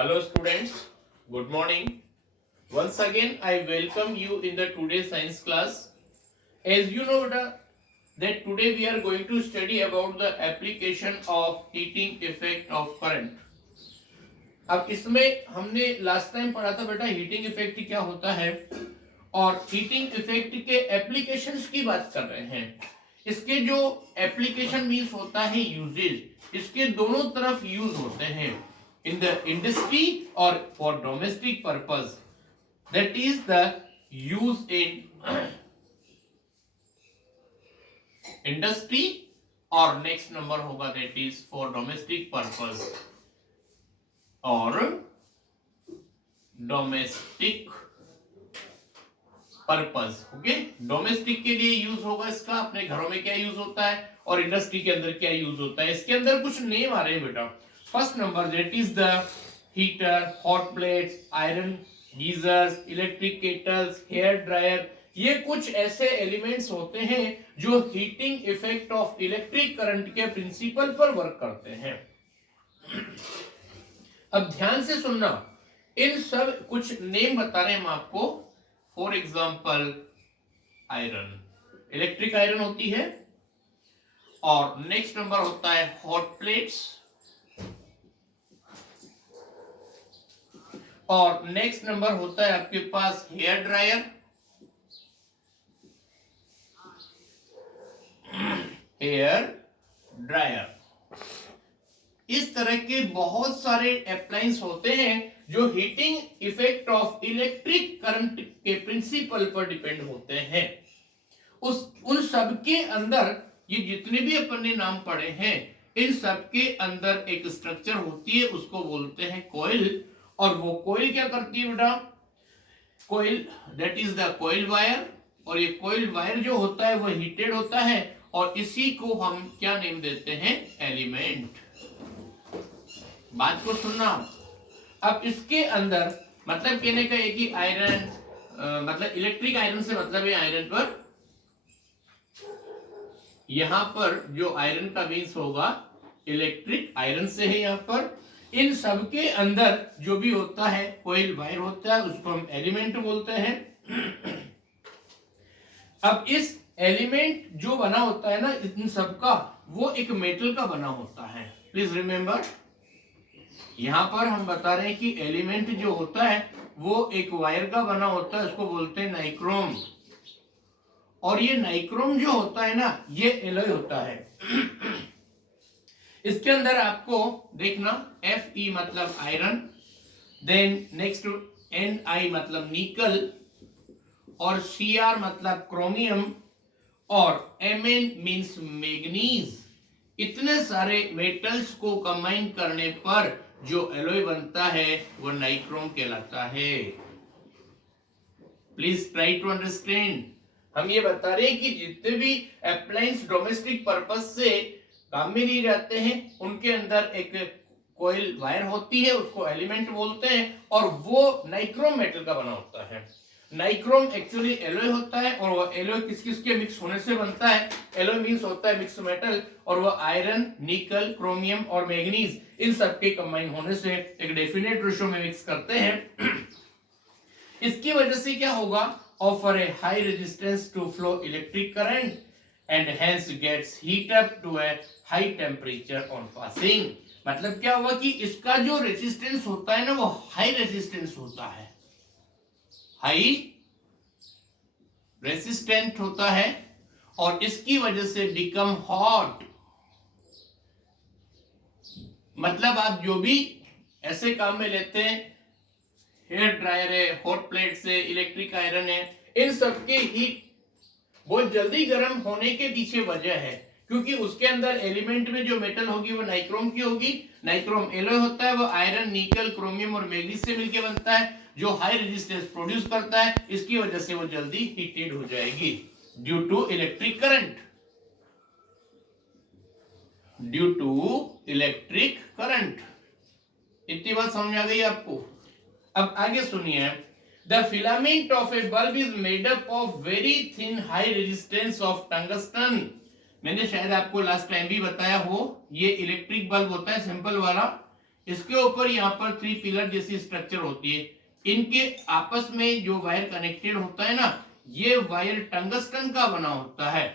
Hello students, good morning. Once again I welcome you in the today's science class. As you know that today we are going to study about the application of heating effect of current. अब इसमें हमने last time पढ़ा था बेटा heating effect क्या होता है और हीटिंग इफेक्ट के एप्लीकेशंस की बात कर रहे हैं. इसके जो एप्लीकेशन मीन्स होता है यूजेज, इसके दोनों तरफ यूज होते हैं in the industry or for domestic purpose, that is the use in industry or next number होगा that is for domestic purpose or domestic purpose. Okay, domestic के लिए यूज होगा इसका, अपने घरों में क्या यूज होता है और इंडस्ट्री के अंदर क्या यूज होता है. इसके अंदर कुछ नेम आ रहे हैं बेटा. First number that is the heater, hot plates, iron geysers, electric kettles, hair dryer. ये कुछ ऐसे एलिमेंट्स होते हैं जो heating effect of electric current के प्रिंसिपल पर वर्क करते हैं. अब ध्यान से सुनना, इन सब कुछ नेम बता रहे हैं हम आपको. For example iron, electric iron होती है. और नेक्स्ट नंबर होता है हॉट प्लेट्स. और नेक्स्ट नंबर होता है आपके पास हेयर ड्रायर. हेयर ड्रायर, इस तरह के बहुत सारे अप्लायंस होते हैं जो heating effect of electric current के प्रिंसिपल पर डिपेंड होते हैं. उन सब के अंदर ये जितने भी अपन ने नाम पढ़े हैं, इन सब के अंदर एक स्ट्रक्चर होती है, उसको बोलते हैं कॉइल. और वो कोयल क्या करती है बेटा? Coil that is the coil wire. और ये कोयल वायर जो होता है वो हीटेड होता है और इसी को हम क्या नेम देते हैं? एलिमेंट. बात को सुनना. अब इसके अंदर मतलब कहने का है कि आयरन मतलब इलेक्ट्रिक आयरन से मतलब है आयरन पर, यहां पर जो आयरन का मीन्स होगा इलेक्ट्रिक आयरन से है. यहां पर इन सब के अंदर जो भी होता है कोयल वायर होता है, उसको हम एलिमेंट बोलते हैं. अब इस एलिमेंट जो बना होता है ना इन सब का, वो एक मेटल का बना होता है. प्लीज रिमेंबर, यहां पर हम बता रहे हैं कि एलिमेंट जो होता है वो एक वायर का बना होता है, उसको बोलते हैं नाइक्रोम. और ये नाइक्रोम जो होता है ना, ये एलॉय होता है. इसके अंदर आपको देखना Fe मतलब आयरन, देन नेक्स्ट Ni मतलब निकल, और Cr मतलब क्रोमियम, और Mn मींस मैग्नीज. इतने सारे मेटल्स को कंबाइन करने पर जो एलॉय बनता है वो नाइक्रोम कहलाता है. Please try to understand. हम ये बता रहे हैं कि जितने भी अप्लायंस डोमेस्टिक पर्पस से काम में लिए जाते हैं उनके अंदर एक कोयल वायर होती है, उसको एलिमेंट बोलते हैं, और वो नाइक्रोम मेटल का बना होता है. नाइक्रोम एक्चुअली एलॉय होता है और वो एलॉय किस किस के मिक्स होने से बनता है? एलॉय मींस होता है मिक्स मेटल, और वो आयरन, निकल, क्रोमियम और मैग्नीज, इन सब के कंबाइन होने से एक डेफिनेट रेशियो में मिक्स करते हैं. इसकी वजह से क्या होगा? Offer a high resistance to flow electric current and hence gets heat up to a high temperature on passing. मतलब क्या हुआ कि इसका जो रेजिस्टेंस होता है ना वो हाई रेजिस्टेंस होता है, हाई रेजिस्टेंट होता है, और इसकी वजह से बिकम हॉट. मतलब आप जो भी ऐसे काम में लेते हैं, हेयर ड्रायर है, हॉट प्लेट्स है, इलेक्ट्रिक आयरन है, इन सबके हीट बहुत जल्दी गर्म होने के पीछे वजह है क्योंकि उसके अंदर एलिमेंट में जो मेटल होगी वो नाइक्रोम की होगी. नाइक्रोम एलॉय होता है, वो आयरन, निकल, क्रोमियम और मैग्नीज से मिलकर बनता है जो हाई रेजिस्टेंस प्रोड्यूस करता है. इसकी वजह से वो जल्दी हीटेड हो जाएगी due to electric current. Due to electric current. इतनी बात समझ आ गई आपको? अब आगे सुनिए. The filament of a bulb is made up of very thin high resistance of tungsten. मैंने शायद आपको लास्ट टाइम भी बताया हो, ये इलेक्ट्रिक बल्ब होता है सिंपल वाला, इसके ऊपर यहाँ पर 3 पिलर जैसी स्ट्रक्चर होती है, इनके आपस में जो वायर कनेक्टेड होता है ना, ये वायर टंगस्टन का बना होता है।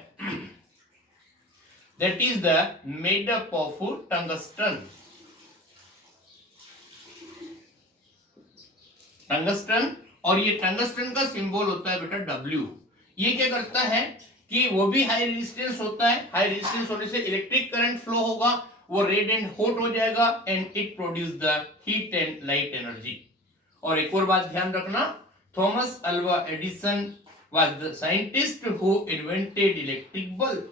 That is the made up of tungsten. Tungsten, और ये टंगस्टन का सिंबल होता है बेटा W। ये क्या करता है कि वो भी हाई रेजिस्टेंस होता है, हाई रेजिस्टेंस होने से इलेक्ट्रिक करंट फ्लो होगा, वो रेड एंड हॉट हो जाएगा and it produce the heat and light energy. और एक और बात ध्यान रखना, Thomas Alva Edison was the scientist who invented electric bulb.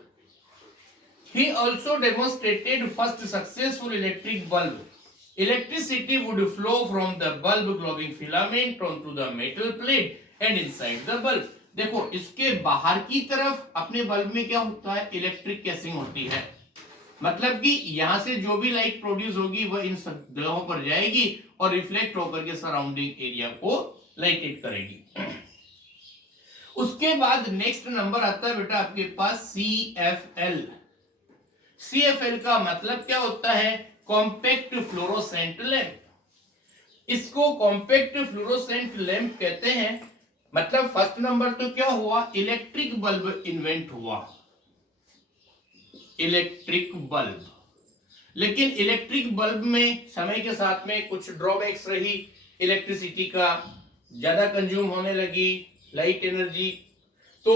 He also demonstrated first successful electric bulb. Electricity would flow from the bulb glowing filament onto the metal plate and inside the bulb. देखो इसके बाहर की तरफ अपने bulb में क्या होता है, इलेक्ट्रिक कैसिंग होती है, मतलब कि यहां से जो भी लाइट प्रोड्यूस होगी वह इन सब जगहों पर जाएगी और रिफ्लेक्ट होकर के सराउंडिंग एरिया को लाइटेड करेगी। उसके बाद नेक्स्ट नंबर आता है बेटा आपके पास CFL। CFL का मतलब क्या होता है, कॉम्पैक्ट फ्लोरोसेंट लैंप। इसको कॉम्पैक्ट फ्लोरोसेंट लैंप कहते हैं। मतलब फर्स्ट नंबर तो क्या हुआ, इलेक्ट्रिक बल्ब इन्वेंट हुआ, इलेक्ट्रिक बल्ब। लेकिन इलेक्ट्रिक बल्ब में समय के साथ में कुछ ड्रॉबैक्स रही, इलेक्ट्रिसिटी का ज्यादा कंज्यूम होने लगी, लाइट एनर्जी, तो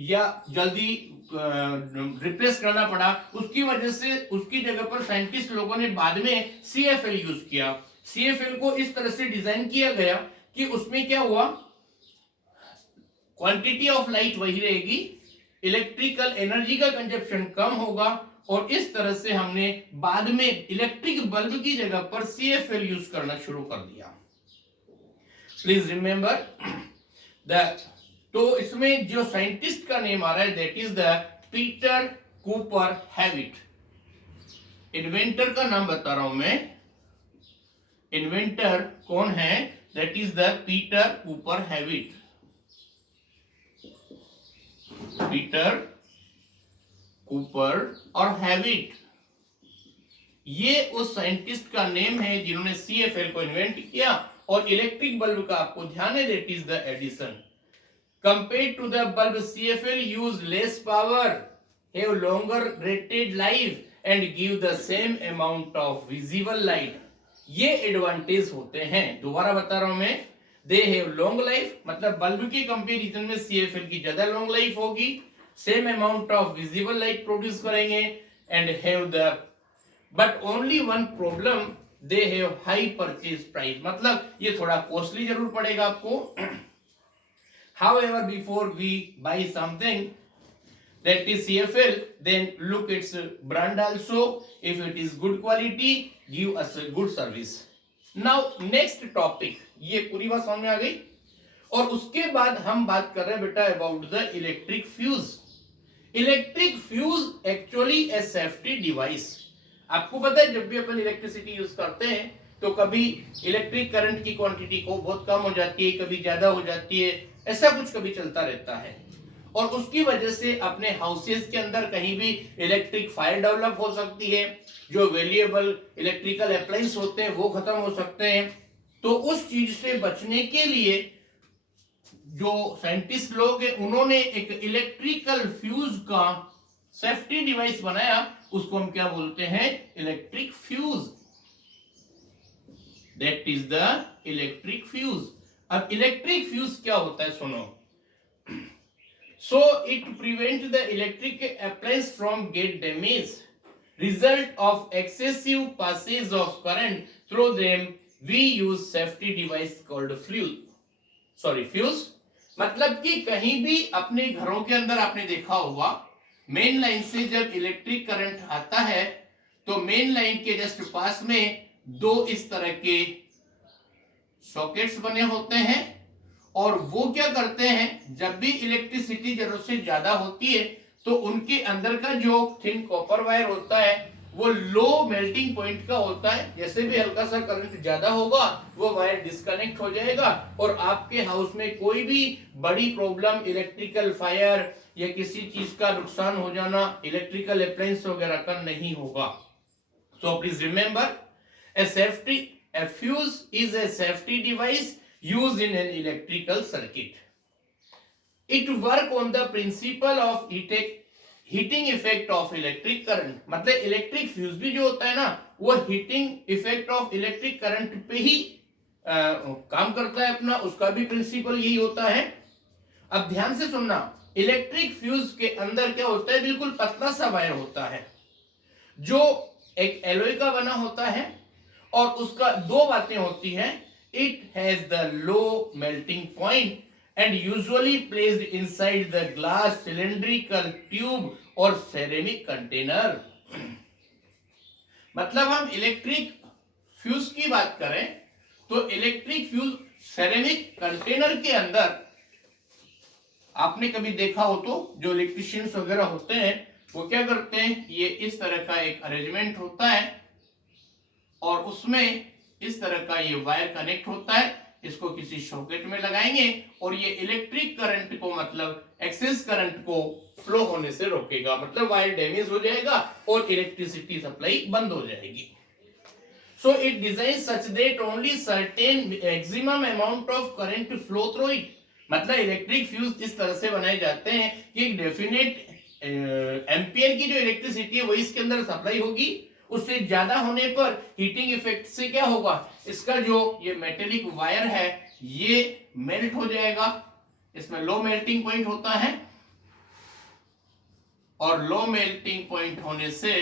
या जल्दी रिप्लेस करना पड़ा। उसकी वजह से उसकी जगह पर साइंटिस्ट लोगों ने बाद में CFL यूज किया। CFL को इस तरह से डिजाइन किया गया कि उसमें क्या हुआ, क्वांटिटी ऑफ लाइट वही रहेगी, इलेक्ट्रिकल एनर्जी का कंजप्शन कम होगा, और इस तरह से हमने बाद में इलेक्ट्रिक बल्ब की जगह पर CFL यूज करना शुरू कर दिया। प्लीज रिमेंबर तो इसमें जो साइंटिस्ट का नेम आ रहा है that is the Peter Cooper Hewitt. Inventor का नाम बता रहा हूं मैं, इन्वेंटर कौन है, that is the Peter Cooper Hewitt. Peter Cooper और हैविट, ये उस साइंटिस्ट का नेम है जिन्होंने CFL को इन्वेंट किया। और इलेक्ट्रिक बल्ब का आपको ध्यान है, that is the Edison. Compared to the bulb, CFL use less power, have longer rated life and give the same amount of visible light. ये एडवांटेज होते हैं, दोबारा बता रहा हूं मैं, they have long life, मतलब बल्ब के कंपैरिजन में CFL की ज्यादा लॉन्ग लाइफ होगी, same amount of visible light produce करेंगे and have the but only one problem, they have high purchase price, मतलब ये थोड़ा कॉस्टली जरूर पड़ेगा आपको। However, before we buy something that is CFL, then look its brand also. If it is good quality, give us a good service. Now next topic, ये पूरी बात समझ में आ गई। और उसके बाद हम बात कर रहे हैं बेटा about the electric fuse. Electric fuse actually A safety device. आपको पता है जब भी अपन इलेक्ट्रिसिटी यूज करते हैं तो कभी इलेक्ट्रिक करंट की क्वांटिटी को बहुत कम हो जाती है, कभी ज्यादा हो जाती है, ऐसा कुछ कभी चलता रहता है। और उसकी वजह से अपने हाउसेस के अंदर कहीं भी इलेक्ट्रिक फायर डेवलप हो सकती है, जो वैल्यूएबल इलेक्ट्रिकल अप्लायंस होते हैं वो खत्म हो सकते हैं। तो उस चीज से बचने के लिए जो साइंटिस्ट लोग हैं उन्होंने एक इलेक्ट्रिकल फ्यूज का सेफ्टी डिवाइस बनाया, उसको हम क्या बोलते हैं, electric fuse. That is the electric fuse. अब इलेक्ट्रिक फ्यूज क्या होता है सुनो। So it prevent the electric appliance from get damage, result of excessive passage of current through them, we use safety device called fuse. मतलब कि कहीं भी अपने घरों के अंदर आपने देखा होगा, मेन लाइन से जब इलेक्ट्रिक करंट आता है तो मेन लाइन के जस्ट पास में दो इस तरह के सॉकेट्स बने होते हैं, और वो क्या करते हैं, जब भी इलेक्ट्रिसिटी जरूरत से ज्यादा होती है तो उनके अंदर का जो थिन कॉपर वायर होता है वो लो मेल्टिंग पॉइंट का होता है। जैसे भी हल्का सा करंट ज्यादा होगा वो वायर डिस्कनेक्ट हो जाएगा और आपके हाउस में कोई भी बड़ी प्रॉब्लम, इलेक्ट्रिकल फायर या किसी चीज का नुकसान हो जाना, इलेक्ट्रिकल अप्लायंस वगैरह का नहीं होगा। So please remember, A fuse is a safety device used in an electrical circuit. It work on the principle of heating effect of electric current. मतलब इलेक्ट्रिक फ्यूज भी जो होता है ना वो heating effect of electric current पे ही काम करता है अपना, उसका भी प्रिंसिपल यही होता है। अब ध्यान से सुनना, इलेक्ट्रिक फ्यूज के अंदर क्या होता है, बिल्कुल पतला सा वायर होता है जो एक एलॉय का बना होता है और उसका दो बातें होती हैं। It has the low melting point and usually placed inside the glass cylindrical tube और सेरेमिक कंटेनर। मतलब हम इलेक्ट्रिक फ्यूज की बात करें तो इलेक्ट्रिक फ्यूज सेरेमिक कंटेनर के अंदर, आपने कभी देखा हो तो जो इलेक्ट्रिशियंस वगैरह होते हैं वो क्या करते हैं, ये इस तरह का एक अरेंजमेंट होता है और उसमें इस तरह का ये वायर कनेक्ट होता है, इसको किसी सॉकेट में लगाएंगे और ये इलेक्ट्रिक करंट को, मतलब एक्सेस करंट को फ्लो होने से रोकेगा, मतलब वायर डैमेज हो जाएगा और इलेक्ट्रिसिटी सप्लाई बंद हो जाएगी। So it designed such that only certain maximum amount of current flow through it. मतलब इलेक्ट्रिक फ्यूज इस तरह से बनाए जाते हैं कि एक डेफिनेट एम्पियर की जो इलेक्ट्रिसिटी है वही इसके अंदर सप्लाई होगी, उससे ज्यादा होने पर हीटिंग इफेक्ट से क्या होगा, इसका जो ये मेटेलिक वायर है ये मेल्ट हो जाएगा, इसमें लो मेल्टिंग पॉइंट होता है और लो मेल्टिंग पॉइंट होने से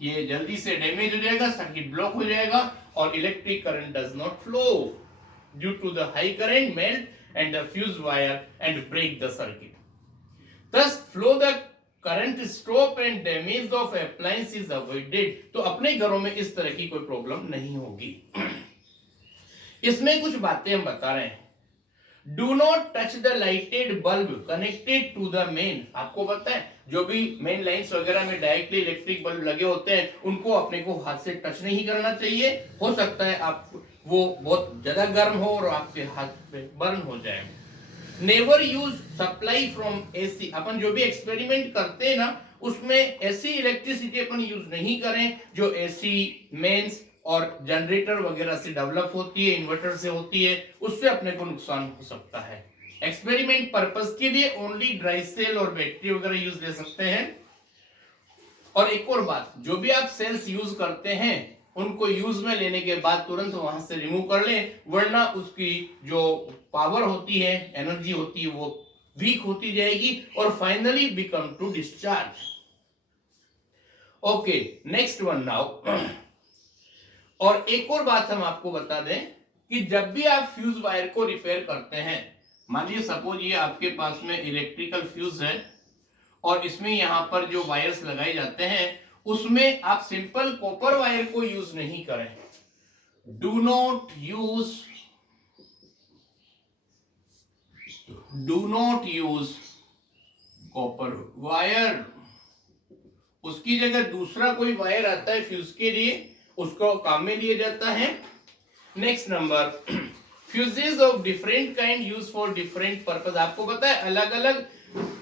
ये जल्दी से डैमेज हो जाएगा, सर्किट ब्लॉक हो जाएगा और electric current does not flow due to the high current melt and the fuse wire and break the circuit. Thus flow the current stop and damage of appliance is avoided. तो अपने घरों में इस तरह की कोई प्रॉब्लम नहीं होगी। इसमें कुछ बातें हम बता रहे हैं। Do not touch the lighted bulb connected to the main. आपको पता है जो भी मेन लाइंस वगैरह में डायरेक्टली इलेक्ट्रिक बल्ब लगे होते हैं उनको अपने को हाथ से टच नहीं करना चाहिए। हो सकता है आप वो बहुत ज्यादा गर्म हो और आपके हाथ पे बर्न हो जाए। Never use supply from AC. अपन जो भी एक्सपेरिमेंट करते हैं ना उसमें ऐसी इलेक्ट्रिसिटी अपन यूज नहीं करें जो एसी मेंस और जनरेटर वगैरह से डेवलप होती है, इन्वर्टर से होती है, उससे अपने को नुकसान हो सकता है। एक्सपेरिमेंट पर्पस के लिए ओनली ड्राई सेल और बैटरी वगैरह यूज ले सकते हैं। और एक और बात, जो भी आप सेल्स यूज करते हैं उनको यूज में लेने के बाद तुरंत वहां से रिमूव कर लें, वरना उसकी जो पावर होती है, एनर्जी होती है, वो वीक होती जाएगी और finally become to discharge. Okay, next one now. और एक और बात हम आपको बता दें कि जब भी आप फ्यूज वायर को रिपेयर करते हैं, मान लीजिए सपोज ये आपके पास में इलेक्ट्रिकल फ्यूज है और इसमें यहां पर जो वायर्स लगाए जाते हैं उसमें आप सिंपल कॉपर वायर को यूज नहीं करें। Do not use copper wire. उसकी जगह दूसरा कोई वायर आता है फ्यूज के लिए, उसको काम में लिया जाता है। Next number, fuses of different kind use for different purpose. आपको पता है अलग अलग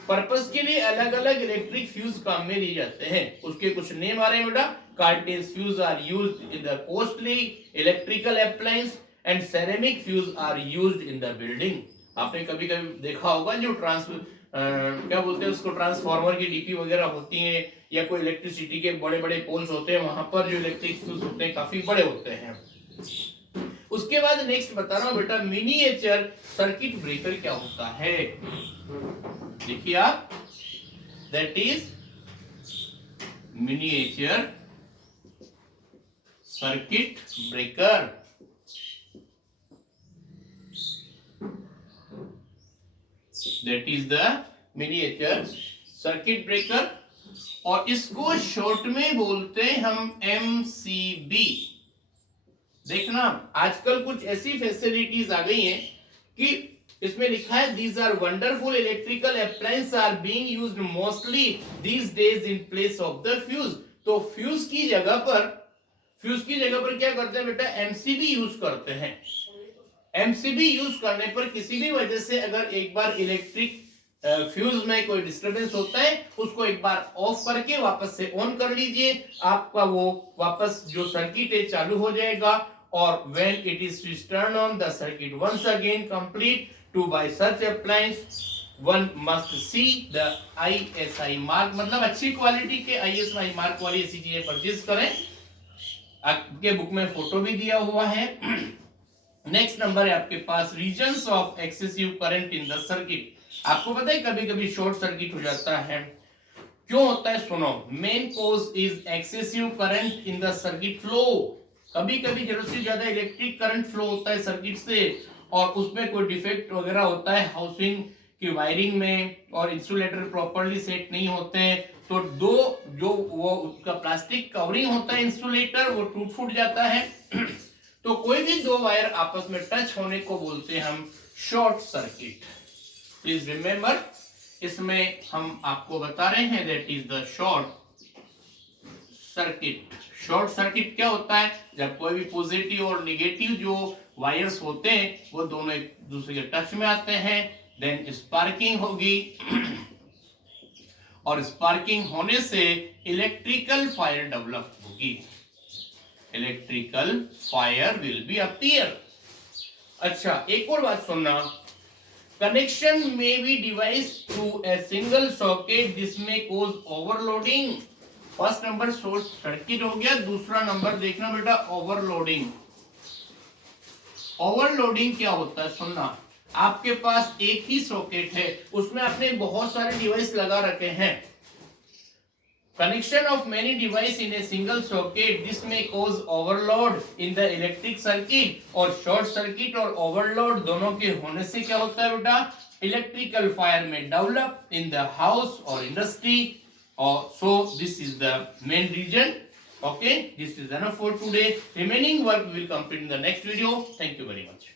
पर्पस के लिए अलग अलग इलेक्ट्रिक फ्यूज काम में लिए जाते हैं, उसके कुछ नेम आ रहे हैं बेटा। Cartridge fuse are used in the costly electrical appliance and ceramic fuse are used in the building. आपने कभी कभी देखा होगा जो क्या बोलते हैं उसको, ट्रांसफार्मर की डीपी वगैरह होती है या कोई इलेक्ट्रिसिटी के बड़े बड़े पोल्स होते हैं, वहां पर जो इलेक्ट्रिक फ्यूज होते हैं काफी बड़े होते हैं। उसके बाद नेक्स्ट बता रहा हूं बेटा, मिनिएचर सर्किट ब्रेकर क्या होता है। देखिए आप, that is miniature circuit breaker. That is the miniature circuit breaker और इसको शॉर्ट में बोलते हैं हम एमसीबी। देखना आजकल कुछ ऐसी फैसिलिटीज आ गई हैं कि इसमें लिखा है these are wonderful electrical appliance are being used mostly these days in place of the fuse. तो फ्यूज की जगह पर क्या करते हैं बेटा, एमसीबी यूज करते हैं। एमसीबी यूज करने पर किसी भी वजह से अगर एक बार इलेक्ट्रिक फ्यूज में कोई डिस्टरबेंस होता है उसको एक बार ऑफ करके वापस से ऑन कर लीजिए, आपका वो वापस जो सर्किट है चालू हो जाएगा। और when it is switched turn on the circuit once again complete, to buy such appliance one must see the ISI mark, मतलब अच्छी क्वालिटी के ISI मार्क वाली ऐसी चीजें परचेज करें। आपके बुक में फोटो भी दिया हुआ है। नेक्स्ट नंबर है आपके पास reasons of excessive current in the circuit. आपको पता है कभी कभी शॉर्ट सर्किट हो जाता है, क्यों होता है सुनो। Main cause is excessive current in the circuit flow. कभी कभी जरूरत से ज्यादा इलेक्ट्रिक करंट फ्लो होता है सर्किट से और उसमें कोई डिफेक्ट वगैरह होता है हाउसिंग की वायरिंग में और इंसुलेटर प्रॉपर्ली सेट नहीं होते हैं, तो दो जो वो उसका प्लास्टिक कवरिंग होता है इंसुलेटर वो टूट फूट जाता है। तो कोई भी दो वायर आपस में टच होने को बोलते हैं हम शॉर्ट सर्किट। प्लीज रिमेंबर, इसमें हम आपको बता रहे हैं that is the short circuit. Short circuit क्या होता है, जब कोई भी पॉजिटिव और नेगेटिव जो वायर्स होते हैं वो दोनों एक दूसरे के टच में आते हैं, देन स्पार्किंग होगी और स्पार्किंग होने से इलेक्ट्रिकल फायर डेवलप होगी। Electrical fire will be appear. अच्छा, एक और बात सुनना, कनेक्शन में be device through a single socket, this may cause overloading. First number short circuit हो गया, दूसरा नंबर देखना बेटा ओवरलोडिंग। ओवरलोडिंग क्या होता है सुनना, आपके पास एक ही सॉकेट है उसमें आपने बहुत सारे डिवाइस लगा रखे हैं। Connection of many devices in a single socket, this may cause overload in the electric circuit। और short circuit और overload दोनों के होने से क्या होता है बेटा, electrical fire may develop in the house or industry। और so this is the main reason। Okay, this is enough for today. Remaining work we will complete in the next video. Thank you very much.